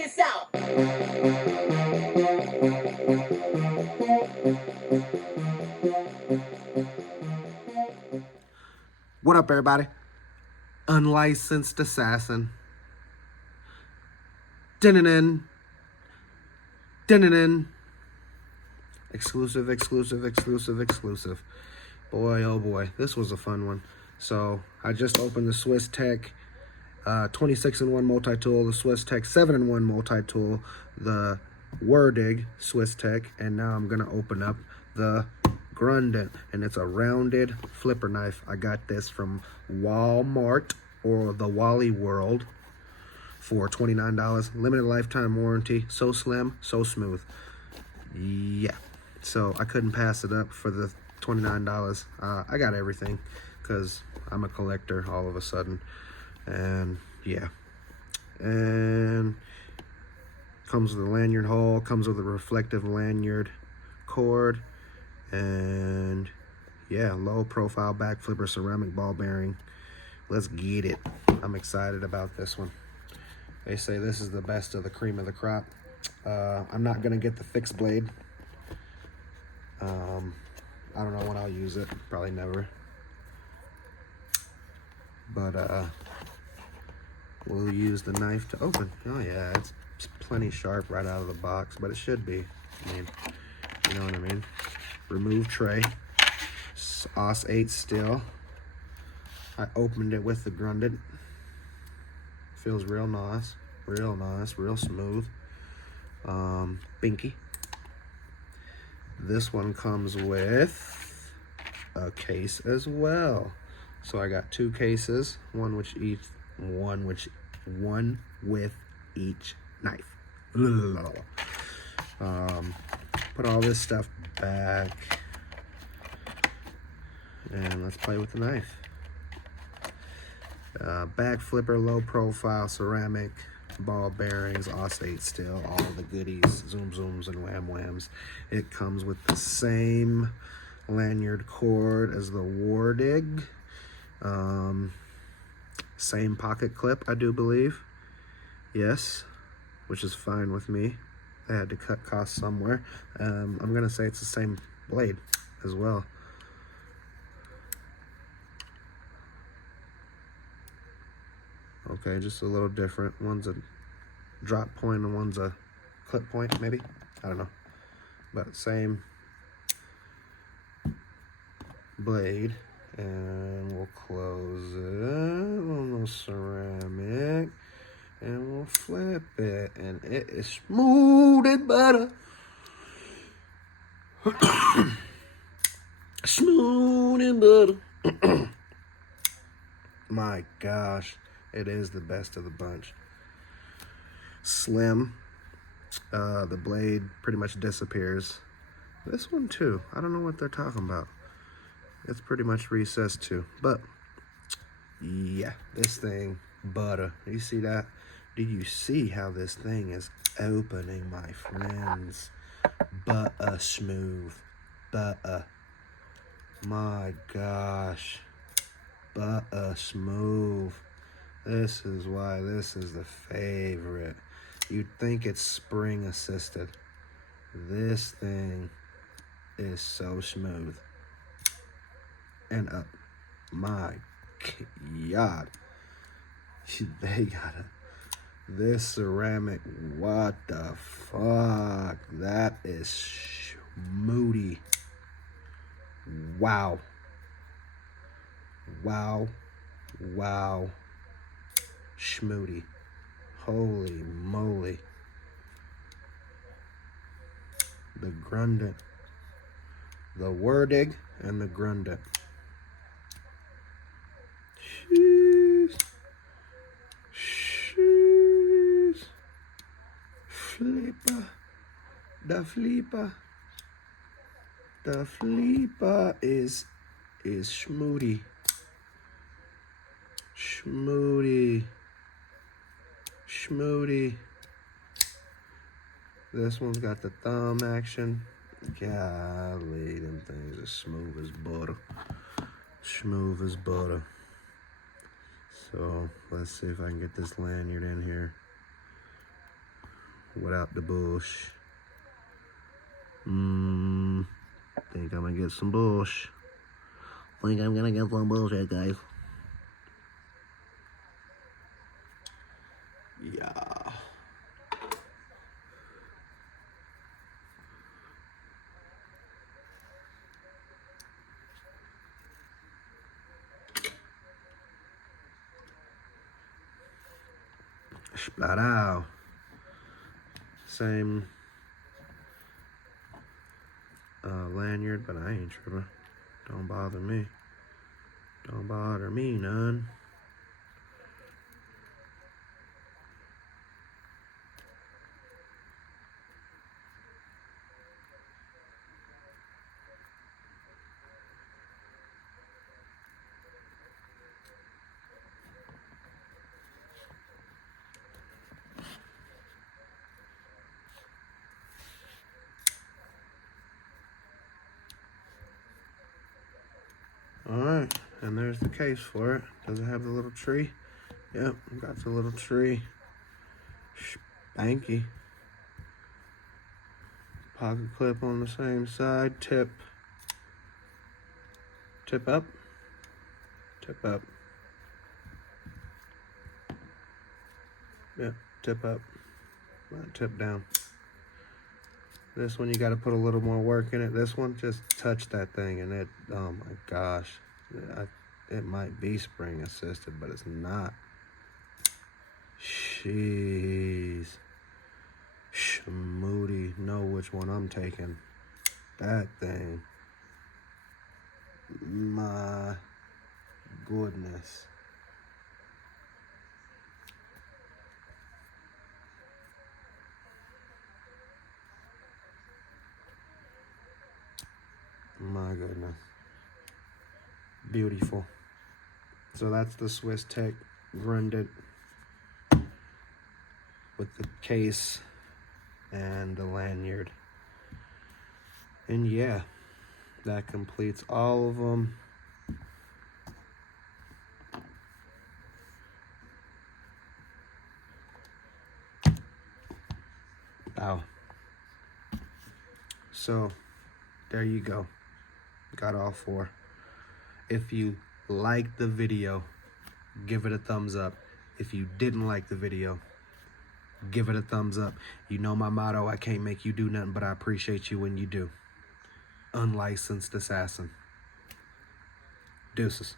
this out. What up, everybody? Unlicensed assassin. Din-din-din. Din-din-din. Exclusive. Boy, oh boy, this was a fun one. So I just opened the SwissTech 26-in-1 multi-tool, the SwissTech 7-in-1 multi-tool, the Gerundet SwissTech, and now I'm gonna open up the Gerundet, and it's a rounded flipper knife. I got this from Walmart or the Wally World for $29. Limited lifetime warranty. So slim, so smooth. Yeah. So I couldn't pass it up for the $29. I got everything because I'm a collector all of a sudden. And yeah. And comes with a lanyard hole, comes with a reflective lanyard cord, and yeah, low profile back flipper ceramic ball bearing. Let's get it. I'm excited about this one. They say this is the best of the cream of the crop. I'm not gonna get the fixed blade. I don't know when I'll use it, probably never. But we'll use the knife to open. Oh yeah, it's plenty sharp right out of the box, but it should be. I mean, you know what I mean? Remove tray. OS 8 still. I opened it with the Gerundet. Feels real nice, real smooth. Binky. This one comes with a case as well. So I got two cases, one with each knife. Put all this stuff back, and let's play with the knife. Back flipper, low profile, ceramic, ball bearings, OS 8 still, all the goodies, zoom zooms and wham whams. It comes with the same lanyard cord as the Gerundet. Same pocket clip, I do believe. Yes, which is fine with me. I had to cut costs somewhere. I'm gonna say it's the same blade as well. Okay, just a little different. One's a drop point and one's a clip point, maybe. I don't know. But same blade. And we'll close it on the ceramic. And we'll flip it. And it is smooth and butter. Smooth and butter. My gosh. It is the best of the bunch. Slim. The blade pretty much disappears. This one too. I don't know what they're talking about. It's pretty much recessed too. But yeah, this thing, butter. You see that? Do you see how this thing is opening, my friends? Butter smooth. Butter. My gosh. Butter smooth. This is why this is the favorite. You'd think it's spring assisted. This thing is so smooth. And up. My God. They got this ceramic. What the fuck? That is schmoody. Wow. Wow. Wow. Schmoody. Holy moly. The Gerundet. The Gerundet and the Gerundet. Jeez. Jeez. Flipper. The flipper. The flipper is schmoody. Schmoody. Schmoody. This one's got the thumb action. Golly, them things are smooth as butter. Smooth as butter. So let's see if I can get this lanyard in here. without the bush. Think I'm gonna get some bush. Think I'm gonna get some bullshit, guys. Yeah. Splat. Same lanyard, but I ain't tripping. Don't bother me. Don't bother me none. Alright, and there's the case for it. Does it have the little tree? Yep, got the little tree. Spanky. Pocket clip on the same side. Tip up. Tip up. Yep, tip up. Not tip down. This one you got to put a little more work in it. This one, just touch that thing and it, oh my gosh. It might be spring assisted, but it's not. Jeez. Schmoody. Know which one I'm taking. That thing. My goodness. My goodness. Beautiful. So that's the SwissTech Gerundet with the case and the lanyard. And yeah, that completes all of them. Wow. So there you go. Got all four. If you liked the video, give it a thumbs up. If you didn't like the video, give it a thumbs up. You know my motto, I can't make you do nothing, but I appreciate you when you do. Unlicensed assassin. Deuces.